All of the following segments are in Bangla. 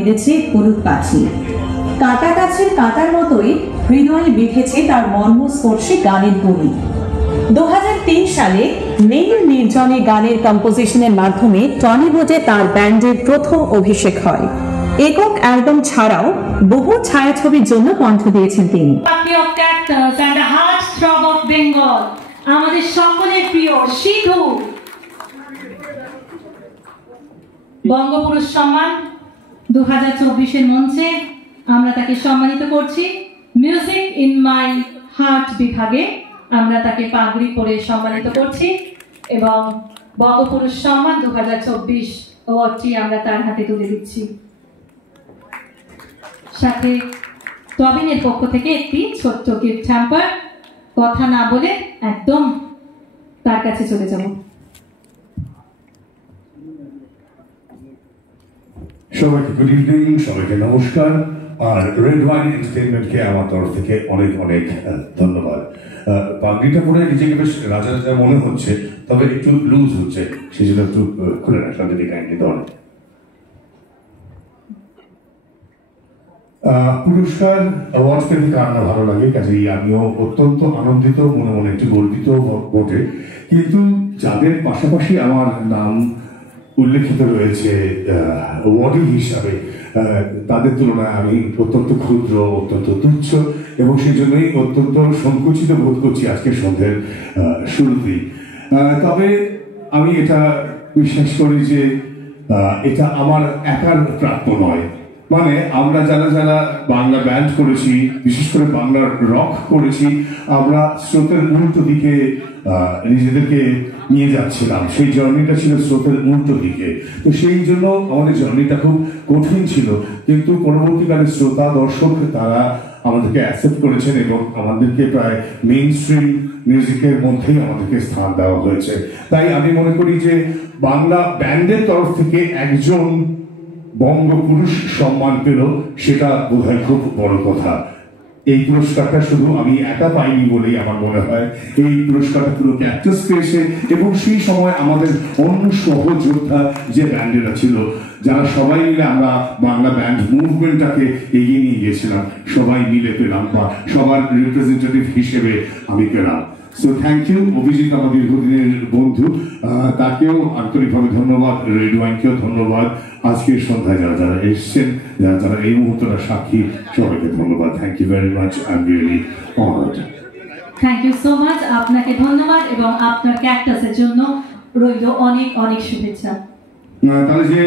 মেলেছে হলুদ পাখি। কাঁটা গাছের কাঁটার মতোই হৃদয়ে বিঁধেছে তার মর্মস্পর্শী গানের গুলি। 2003 সালে নীল নির্জনে গানের কম্পোজিশনের মাধ্যমে টলিউডে তার ব্যান্ডের প্রথম অভিষেক হয়। একক অ্যালবাম ছাড়াও বহু ছায়াছবির জন্য কণ্ঠ দিয়েছেন তিনি। আমাদের সকলের প্রিয় সিধু বঙ্গপুরুষ সম্মান 2024-এর মঞ্চে আমরা তাকে সম্মানিত করছি। মিউজিক ইন মাই হার্ট বিভাগে আমরা তাকে পাগড়ি পরে সম্মানিত করছি এবং বঙ্গপুরুষ সম্মান 2024 অ্যাওয়ার্ডটি আমরা তার হাতে তুলে দিচ্ছি। সাথে টবিনের পক্ষ থেকে একটি ছোট্ট গিফট হ্যাম্পার। কথা না বলে একদম তার কাছে চলে যাব। সবাইকে গুড ইভিনিং, সবাইকে নমস্কার। আর রেড ওয়াইন এন্টারটেইনমেন্টকে আমার তরফ থেকে অনেক অনেক ধন্যবাদ। পাগড়িটা পরে নিজেকে বেশ রাজা রাজা মনে হচ্ছে, তবে একটু লুজ হচ্ছে, সেই জন্য একটু খুলে রাখলাম যদি কাইন্ডলি দেওয়া। পুরস্কার অ্যাওয়ার্ড পেতে কার না ভালো লাগে, কাজেই আমিও অত্যন্ত আনন্দিত, মনে মনে একটু গর্বিত বটে। কিন্তু যাদের পাশাপাশি আমার নাম উল্লেখিত রয়েছে অ্যাওয়ার্ডি হিসাবে, তাদের তুলনায় আমি অত্যন্ত ক্ষুদ্র, অত্যন্ত তুচ্ছ এবং সেই জন্যই অত্যন্ত সংকুচিত বোধ করছি আজকের সন্ধ্যের শুরুতেই। তবে আমি এটা বিশ্বাস করি যে এটা আমার একার প্রাপ্য নয়। মানে আমরা যারা যারা বাংলা ব্যান্ড করেছি, বিশেষ করে বাংলা রক করেছি, আমরা স্রোতের উল্টো দিকে নিজেদেরকে নিয়ে যাচ্ছিলাম। সেই জার্নিটা ছিল স্রোতের উল্টো দিকে। তো সেই জন্য আমাদের জার্নিটা খুব কঠিন ছিল, কিন্তু পরবর্তীকালে শ্রোতা দর্শক তারা আমাদেরকে অ্যাকসেপ্ট করেছেন এবং আমাদেরকে প্রায় মেইন স্ট্রিম মিউজিকের মধ্যেই আমাদেরকে স্থান দেওয়া হয়েছে। তাই আমি মনে করি যে বাংলা ব্যান্ডের তরফ থেকে একজন বঙ্গপুরুষ সম্মান পেল, সেটা বোধহয় খুব বড় কথা। এই পুরস্কারটা শুধু আমি একা পাইনি বলেই আমার মনে হয়, এই পুরস্কারটা পুরো ক্যাকটাস পেয়েছে এবং সেই সময় আমাদের অন্য সহযোদ্ধা যে ব্যান্ডেরা ছিল, যারা সবাই মিলে আমরা বাংলা ব্যান্ড মুভমেন্টটাকে এগিয়ে নিয়ে গিয়েছিলাম, সবাই মিলে পেলাম বা সবার রিপ্রেজেন্টেটিভ হিসেবে আমি পেলাম। সো থ্যাংক ইউ অভিজিৎ, আমার দীর্ঘদিনের বন্ধু, তাকেও আন্তরিকভাবে ধন্যবাদ, রেড ওয়াইনকেও ধন্যবাদ। আজকের সন্ধ্যায় যারা যারা এসছেন, যারা যারা এই মুহূর্তটা সাক্ষী, সবাইকে ধন্যবাদ। Thank you very much, I am really honoured. Thank you so much, আপনাকে ধন্যবাদ এবং আপনার ক্যাকটাসের জন্য রইল অনেক অনেক শুভেচ্ছা। তাহলে যে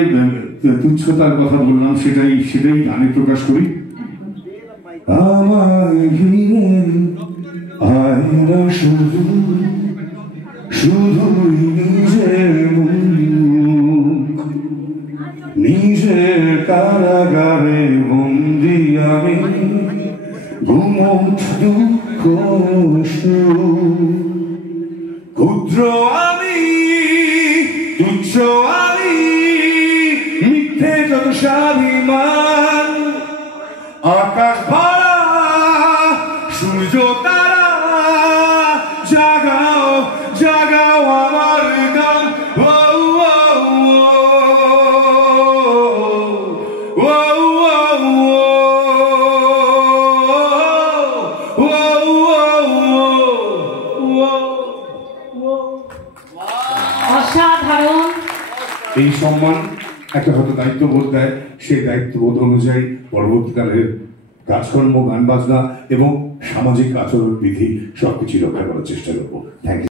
তুচ্ছতার কথা বললাম সেটাই গানে প্রকাশ করি। আমার ঘিরে আয়না শুধু শুধুই নিজের মুখ, নিজের কারাগারে বন্দি আমি, ঘুমোট দুঃখ ক্ষুদ্র আমি, তুচ্ছ আমি, মিথ্যে যত স্বাভিমান, আকাশ ভরা সূর্য তারা, জাগাও জাগাও আমার গান। অসাধারণ। এই সম্মান একটা হয়তো দায়িত্ববোধ দেয়, সেই দায়িত্ববোধ অনুযায়ী পরবর্তীকালের কাজকর্ম, গান বাজনা এবং সামাজিক আচরণ বিধি সবকিছু রক্ষা করার চেষ্টা করবো। Thank you.